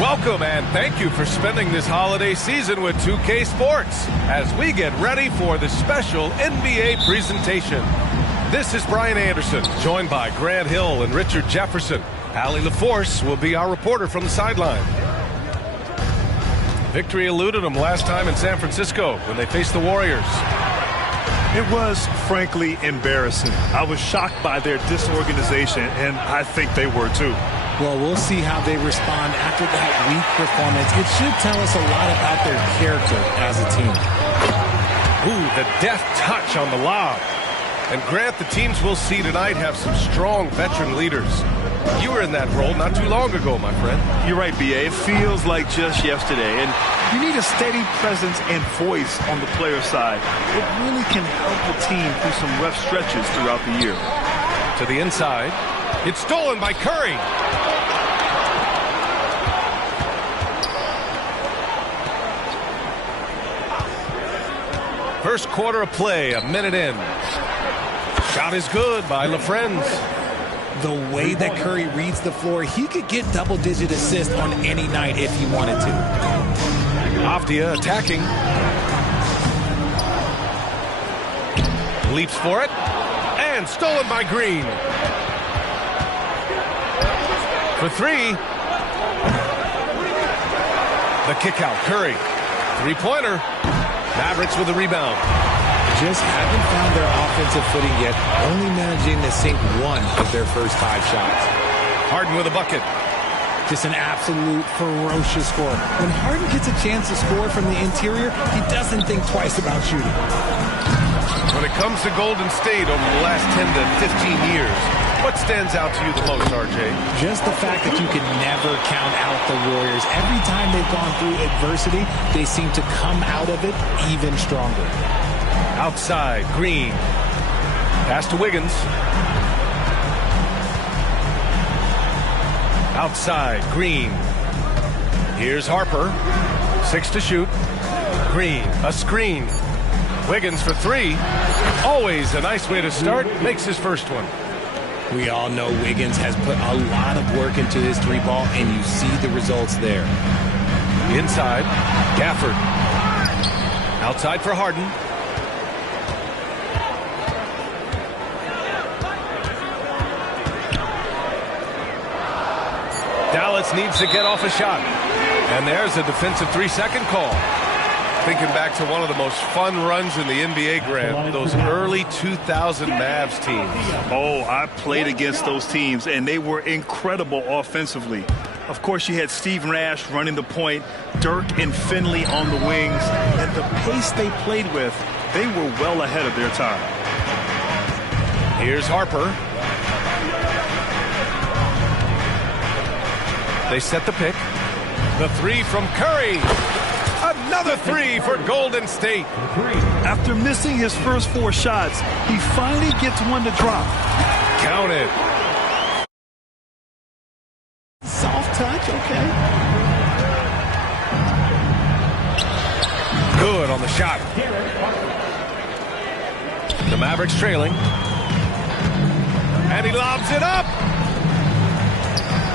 Welcome and thank you for spending this holiday season with 2K Sports as we get ready for the special NBA presentation. This is Brian Anderson, joined by Grant Hill and Richard Jefferson. Allie LaForce will be our reporter from the sideline. Victory eluded them last time in San Francisco when they faced the Warriors. It was, frankly, embarrassing. I was shocked by their disorganization, and I think they were too. Well, we'll see how they respond after that weak performance. It should tell us a lot about their character as a team. Ooh, the deft touch on the lob. And Grant, the teams we'll see tonight have some strong veteran leaders. You were in that role not too long ago, my friend. You're right, B.A. It feels like just yesterday. And you need a steady presence and voice on the player side. It really can help the team through some rough stretches throughout the year. To the inside. It's stolen by Curry. First quarter of play, a minute in. Shot is good by LaFrentz. The way that Curry reads the floor, he could get double-digit assists on any night if he wanted to. Avdia attacking. Leaps for it. And stolen by Green. For three. The kick out, Curry. Three-pointer. Mavericks with the rebound. Just haven't found their offensive footing yet, only managing to sink one of their first 5 shots. Harden with a bucket. Just an absolute ferocious score. When Harden gets a chance to score from the interior, he doesn't think twice about shooting. When it comes to Golden State over the last 10 to 15 years, what stands out to you the most, RJ? Just the fact that you can never count out the Warriors. Every time they've gone through adversity, they seem to come out of it even stronger. Outside, Green. Pass to Wiggins. Outside, Green. Here's Harper. 6 to shoot. Green, a screen. Wiggins for 3. Always a nice way to start. Makes his first one. We all know Wiggins has put a lot of work into his 3-ball, and you see the results there. Inside, Gafford. Outside for Harden. Dallas defense needs to get off a shot. And there's a defensive 3-second call. Thinking back to one of the most fun runs in the NBA, Grant, those early 2000 Mavs teams. Oh, I played against those teams, and they were incredible offensively. Of course, you had Steve Nash running the point, Dirk and Finley on the wings, and the pace they played with, they were well ahead of their time. Here's Harper. They set the pick. The three from Curry. Another three for Golden State. After missing his first 4 shots, he finally gets one to drop. Count it. Soft touch, okay. Good on the shot. The Mavericks trailing. And he lobs it up.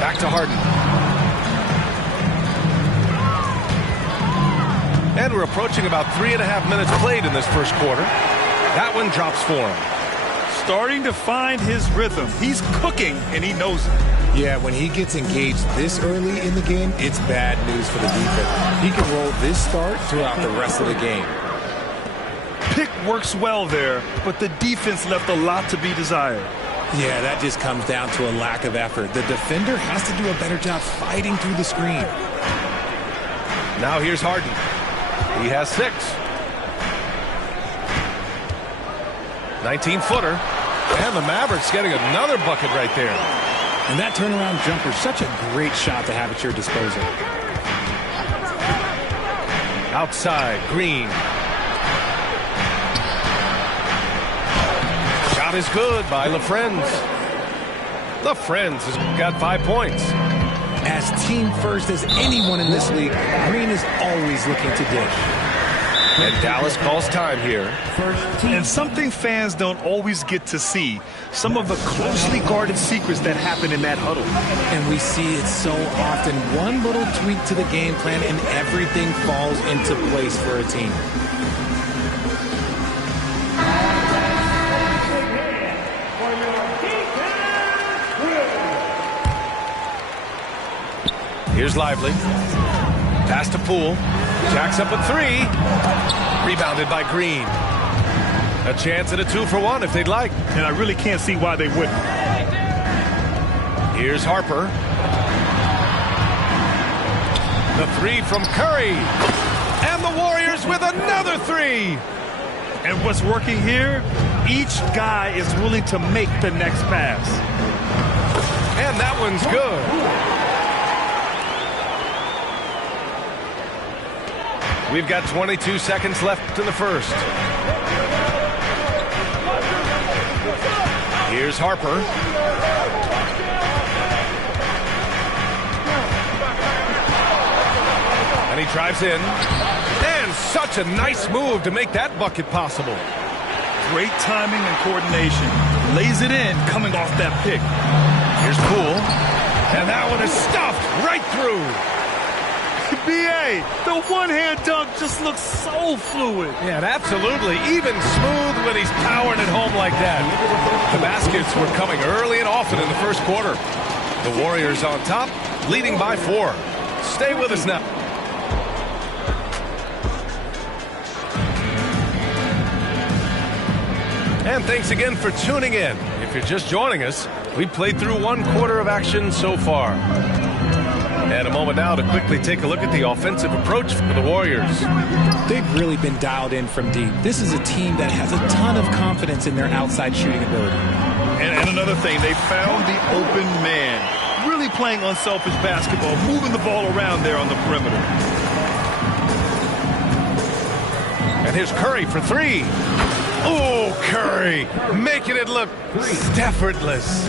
Back to Harden. And we're approaching about 3.5 minutes played in this first quarter. That one drops for him. Starting to find his rhythm. He's cooking, and he knows it. Yeah, when he gets engaged this early in the game, it's bad news for the defense. He can roll this start throughout the rest of the game. Pick works well there, but the defense left a lot to be desired. Yeah, that just comes down to a lack of effort. The defender has to do a better job fighting through the screen. Now here's Harden. He has 6. 19-footer. And the Mavericks getting another bucket right there. And that turnaround jumper, such a great shot to have at your disposal. Outside, Green. Shot is good by LaFrentz. LaFrentz has got 5 points. As team first as anyone in this league, Green is always looking to dish. And Dallas calls time here. And something fans don't always get to see, some of the closely guarded secrets that happen in that huddle. And we see it so often. One little tweak to the game plan and everything falls into place for a team. Here's Lively. Pass to Poole. Jacks up a 3. Rebounded by Green. A chance at a 2-for-1 if they'd like. And I really can't see why they wouldn't. Here's Harper. The 3 from Curry. And the Warriors with another 3. And what's working here? Each guy is willing to make the next pass. And that one's good. We've got 22 seconds left in the first. Here's Harper. And he drives in. And such a nice move to make that bucket possible. Great timing and coordination. Lays it in coming off that pick. Here's Poole. And that one is stuffed right through. B.A., the one-hand dunk just looks so fluid. Yeah, absolutely. Even smooth when he's powering it home like that. The baskets were coming early and often in the first quarter. The Warriors on top, leading by 4. Stay with us now. And thanks again for tuning in. If you're just joining us, we've played through 1 quarter of action so far. And a moment now to quickly take a look at the offensive approach for the Warriors. They've really been dialed in from deep. This is a team that has a ton of confidence in their outside shooting ability. And another thing, they found the open man. Really playing unselfish basketball, moving the ball around there on the perimeter. And here's Curry for 3. Oh, Curry, making it look effortless.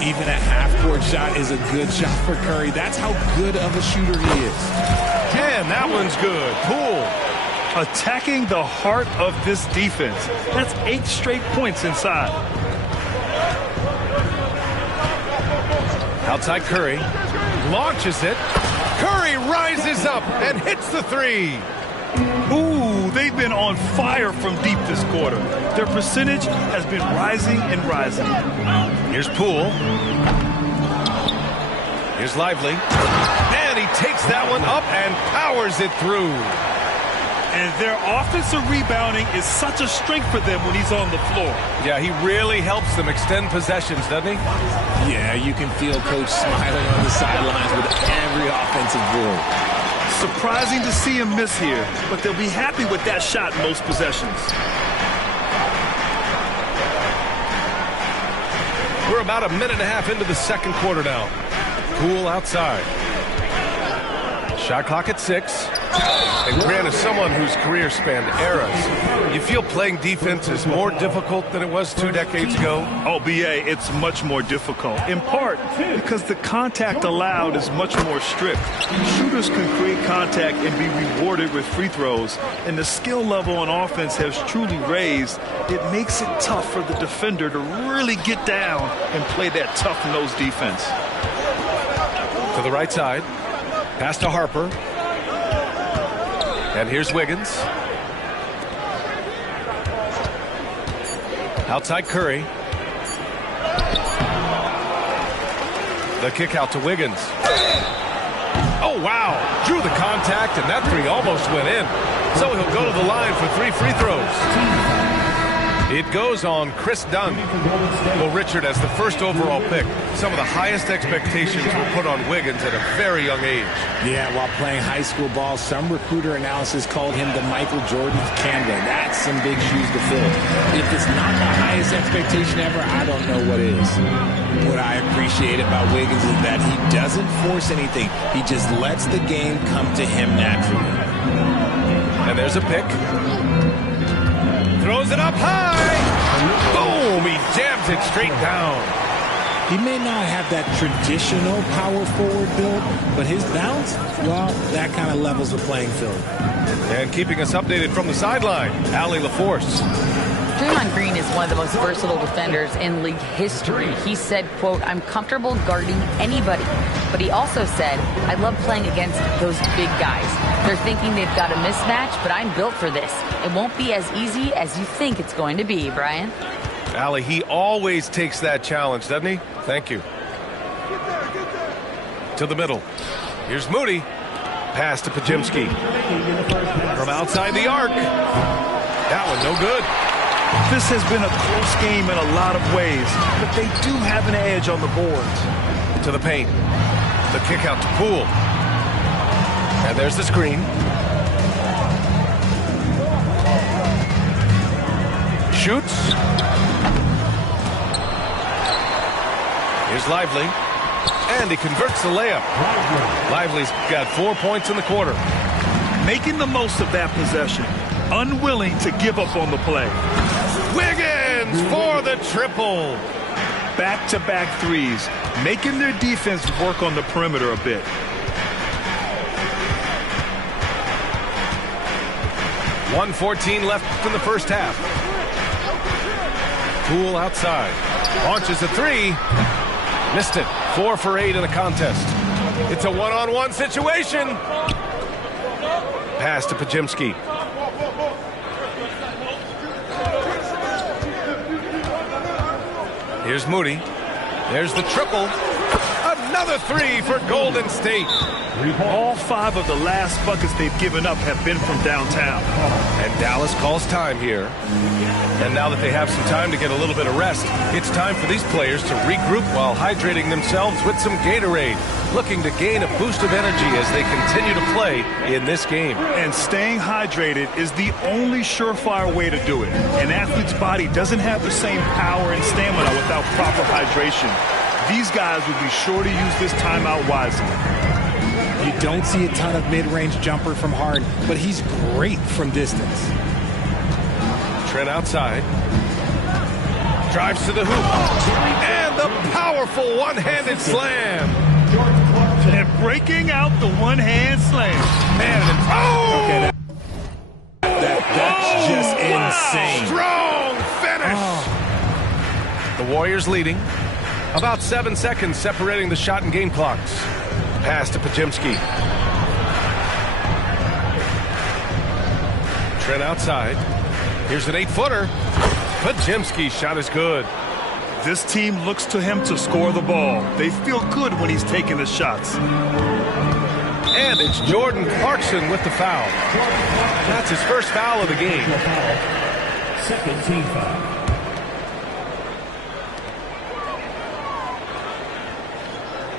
Even a half-court shot is a good shot for Curry. That's how good of a shooter he is. And that one's good. Poole. Attacking the heart of this defense. That's 8 straight points inside. Outside Curry. Launches it. Curry rises up and hits the 3. Ooh, they've been on fire from deep this quarter. Their percentage has been rising and rising. Here's Poole. Here's Lively. And he takes that one up and powers it through. And their offensive rebounding is such a strength for them when he's on the floor. Yeah, he really helps them extend possessions, doesn't he? Yeah, you can feel Coach smiling on the sidelines with every offensive board. Surprising to see him miss here, but they'll be happy with that shot in most possessions. We're about a minute and a half into the second quarter now. Poole outside. Shot clock at 6. And Grant, is someone whose career spanned eras, you feel playing defense is more difficult than it was 2 decades ago? Oh, B.A., it's much more difficult, in part because the contact allowed is much more strict. Shooters can create contact and be rewarded with free throws, and the skill level on offense has truly raised. It makes it tough for the defender to really get down and play that tough-nosed defense. To the right side. Pass to Harper. And here's Wiggins. Outside Curry. The kick out to Wiggins. Oh, wow. Drew the contact, and that three almost went in. So he'll go to the line for 3 free throws. It goes on Chris Dunn. Well, Richard, as the first overall pick, some of the highest expectations were put on Wiggins at a very young age. Yeah, while playing high school ball, some recruiter analysis called him the Michael Jordan of Canada. That's some big shoes to fill. If it's not the highest expectation ever, I don't know what is. What I appreciate about Wiggins is that he doesn't force anything. He just lets the game come to him naturally. And there's a pick. Throws it up high. Boom! He jams it straight down. He may not have that traditional power forward build, but his bounce, well, that kind of levels the playing field. And keeping us updated from the sideline, Allie LaForce. Draymond Green is one of the most versatile defenders in league history. He said, quote, "I'm comfortable guarding anybody." But he also said, "I love playing against those big guys. They're thinking they've got a mismatch, but I'm built for this. It won't be as easy as you think it's going to be, Brian." Allie, he always takes that challenge, doesn't he? Thank you. To the middle. Here's Moody. Pass to Podziemski. From outside the arc. That one no good. This has been a close game in a lot of ways, but they do have an edge on the boards. To the paint. The kick out to Poole. And there's the screen. Shoots. Here's Lively. And he converts the layup. Lively's got 4 points in the quarter. Making the most of that possession. Unwilling to give up on the play. Wiggins for the triple. Back-to-back threes, making their defense work on the perimeter a bit. .114 left in the first half. Poole outside. Launches a three. Missed it. 4 for 8 in the contest. It's a one-on-one situation. Pass to Podziemski. Here's Moody. There's the triple. Another three for Golden State. All 5 of the last buckets they've given up have been from downtown. And Dallas calls time here. And now that they have some time to get a little bit of rest, it's time for these players to regroup while hydrating themselves with some Gatorade, looking to gain a boost of energy as they continue to play in this game. And staying hydrated is the only surefire way to do it. An athlete's body doesn't have the same power and stamina without proper hydration. These guys will be sure to use this timeout wisely. You don't see a ton of mid-range jumper from Harden, but he's great from distance. Trent outside. Drives to the hoop. And the powerful one-handed slam. And breaking out the one-hand slam. And Okay, that's just insane. Strong finish. The Warriors leading. About 7 seconds separating the shot and game clocks. Pass to Podziemski. Trent outside. Here's an 8-footer. Podziemski's shot is good. This team looks to him to score the ball. They feel good when he's taking the shots. And it's Jordan Clarkson with the foul. That's his first foul of the game. Second team foul.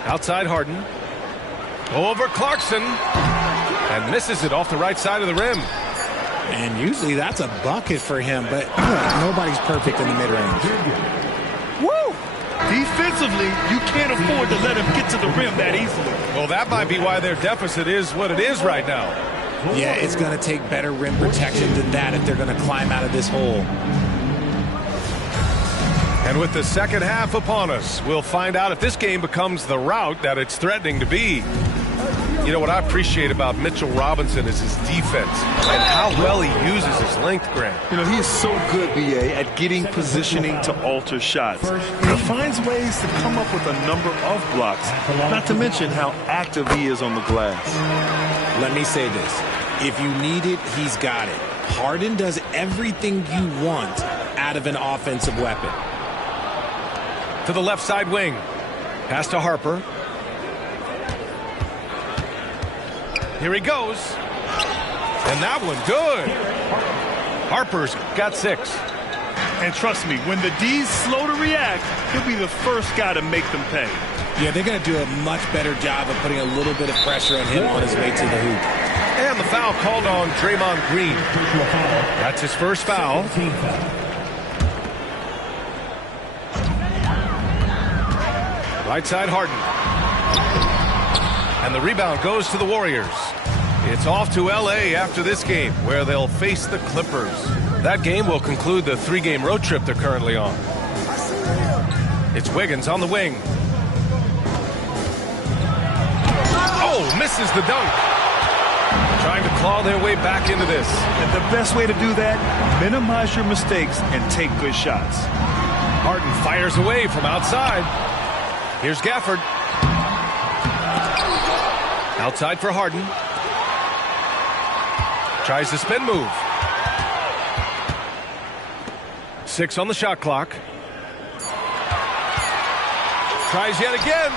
Outside Harden. Over Clarkson. And misses it off the right side of the rim. And usually that's a bucket for him, but nobody's perfect in the mid-range. Woo! Defensively, you can't afford to let him get to the rim that easily. Well, that might be why their deficit is what it is right now. Yeah, it's going to take better rim protection than that if they're going to climb out of this hole. And with the second half upon us, we'll find out if this game becomes the rout that it's threatening to be. You know, what I appreciate about Mitchell Robinson is his defense and how well he uses his length, Grant. You know, he is so good, B.A., at getting positioning to alter shots. He finds ways to come up with a number of blocks, not to mention how active he is on the glass. Let me say this. If you need it, he's got it. Harden does everything you want out of an offensive weapon. To the left side wing. Pass to Harper. Here he goes. And that one good. Harper's got 6. And trust me, when the D's slow to react, he'll be the first guy to make them pay. Yeah, they're going to do a much better job of putting a little bit of pressure on him on his way to the hoop. And the foul called on Draymond Green. That's his first foul. Right side Harden. And the rebound goes to the Warriors. It's off to L.A. after this game, where they'll face the Clippers. That game will conclude the 3-game road trip they're currently on. It's Wiggins on the wing. Oh, misses the dunk. Trying to claw their way back into this. And the best way to do that, minimize your mistakes and take good shots. Harden fires away from outside. Here's Gafford. Outside for Harden. Tries the spin move. 6 on the shot clock. Tries yet again.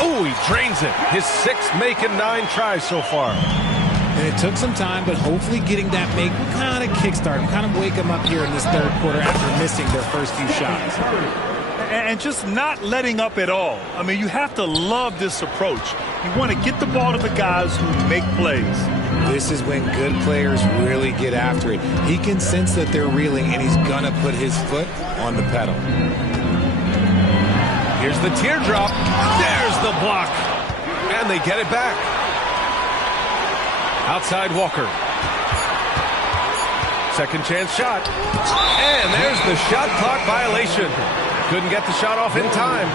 Oh, he drains it. His 6th make and 9 tries so far. And it took some time, but hopefully getting that make will kind of kickstart him, kind of wake him up here in this third quarter after missing their first few shots. And just not letting up at all. I mean, you have to love this approach. You want to get the ball to the guys who make plays. This is when good players really get after it. He can sense that they're reeling, and he's going to put his foot on the pedal. Here's the teardrop. There's the block. And they get it back. Outside Walker. Second chance shot. And there's the shot clock violation. Couldn't get the shot off in time.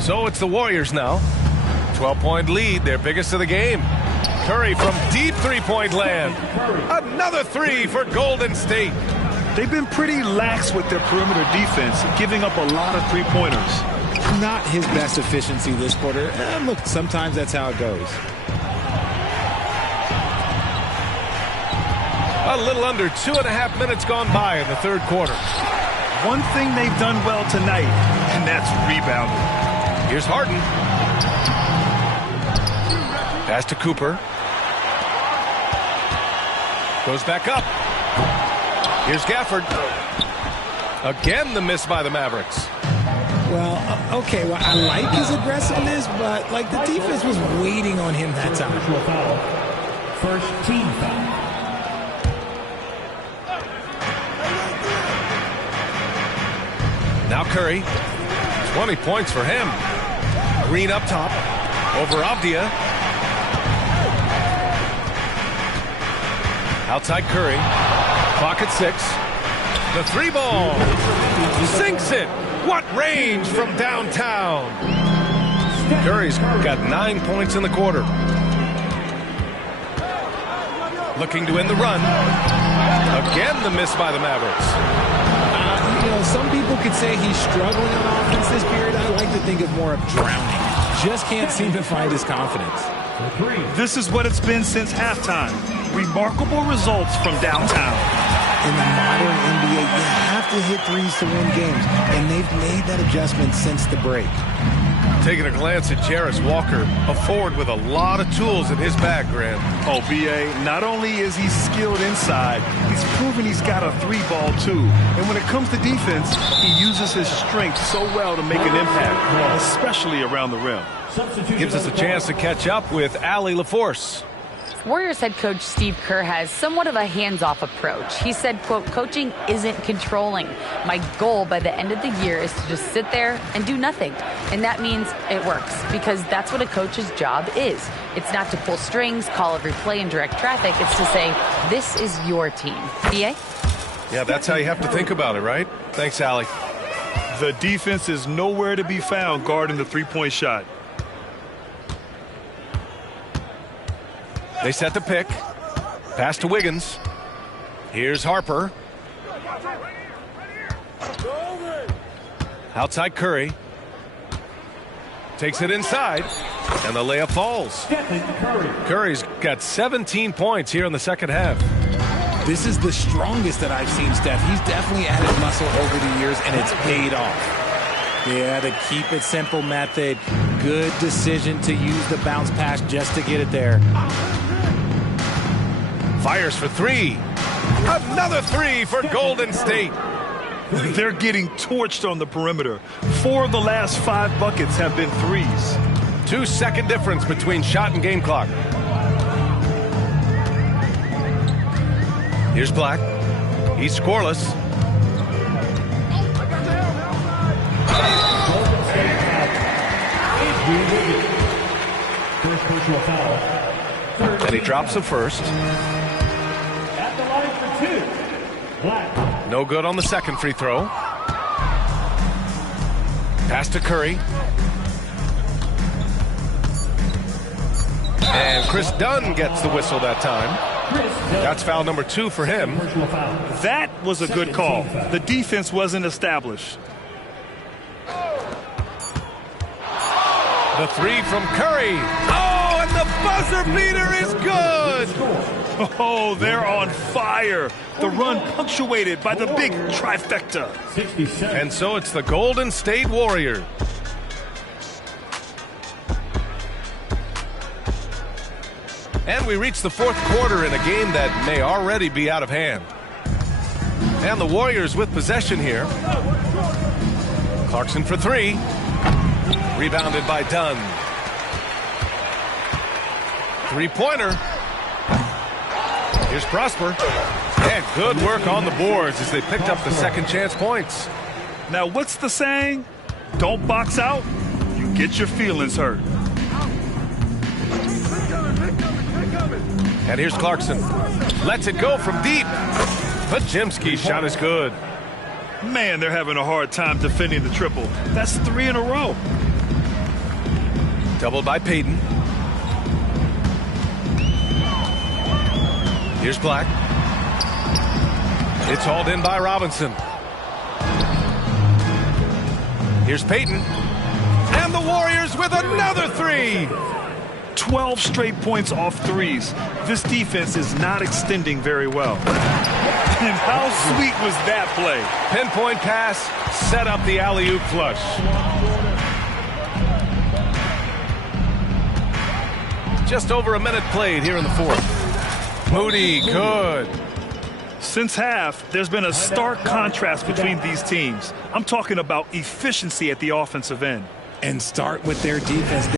So it's the Warriors now. 12-point lead, their biggest of the game. Curry from deep three-point land. Another 3 for Golden State. They've been pretty lax with their perimeter defense, giving up a lot of three-pointers. Not his best efficiency this quarter. Look, sometimes that's how it goes. A little under 2.5 minutes gone by in the third quarter. One thing they've done well tonight, and that's rebounding. Here's Harden. Pass to Cooper. Goes back up. Here's Gafford. Again, the miss by the Mavericks. Well, okay, well, I like his aggressiveness, but, like, the defense was waiting on him that time. First team foul. Now Curry. 20 points for him. Green up top. Over Avdia. Outside Curry. Clock at 6. The 3-ball. Sinks it. What range from downtown. Curry's got 9 points in the quarter. Looking to end the run. Again, the miss by the Mavericks. You know, some people could say he's struggling on offense this period. I like to think of more of drowning. Just can't seem to find his confidence. for three. This is what it's been since halftime. Remarkable results from downtown. In the modern NBA, you have to hit threes to win games, and they've made that adjustment since the break. Taking a glance at Jarris Walker, a forward with a lot of tools in his bag, Grant. Oh, B.A., not only is he skilled inside, he's proven he's got a three-ball, too. And when it comes to defense, he uses his strength so well to make an impact, especially around the rim. Gives us a chance to catch up with Allie LaForce. Warriors head coach Steve Kerr has somewhat of a hands-off approach. He said, quote, coaching isn't controlling. My goal by the end of the year is to just sit there and do nothing. And that means it works, because that's what a coach's job is. It's not to pull strings, call every play, and direct traffic. It's to say, this is your team. B.A.? Yeah, that's how you have to think about it, right? Thanks, Allie. The defense is nowhere to be found guarding the three-point shot. They set the pick. Pass to Wiggins. Here's Harper. Outside Curry. Takes it inside. And the layup falls. Stephen Curry. Curry's got 17 points here in the second half. This is the strongest that I've seen Steph. He's definitely added muscle over the years, and it's paid off. Yeah, the keep it simple method. Good decision to use the bounce pass just to get it there. Fires for three. Another three for Golden State. They're getting torched on the perimeter. 4 of the last 5 buckets have been threes. 2-second difference between shot and game clock. Here's Black. He's scoreless. Golden State foul. Andrew Wiggins. First personal foul. And he drops the first. At the line for 2. Black. No good on the second free throw. Pass to Curry. And Chris Dunn gets the whistle that time. That's foul number 2 for him. That was a good call. The defense wasn't established. The three from Curry. Oh, and the buzzer beater is good. Oh, they're on fire. The run punctuated by the big trifecta. 67. And so it's the Golden State Warriors. And we reach the fourth quarter in a game that may already be out of hand. And the Warriors with possession here. Clarkson for three. Rebounded by Dunn. Three-pointer. Here's Prosper. And good work on the boards as they picked up the second chance points. Now, what's the saying? Don't box out, you get your feelings hurt. And here's Clarkson. Lets it go from deep. But Jimsky's shot is good. Man, they're having a hard time defending the triple. That's 3 in a row. Doubled by Payton. Here's Black. It's hauled in by Robinson. Here's Payton. And the Warriors with another three. 12 straight points off threes. This defense is not extending very well. And how sweet was that play? Pinpoint pass, set up the alley-oop flush. Just over a minute played here in the fourth. Moody, good. Since half, there's been a stark contrast between these teams. I'm talking about efficiency at the offensive end. And start with their defense.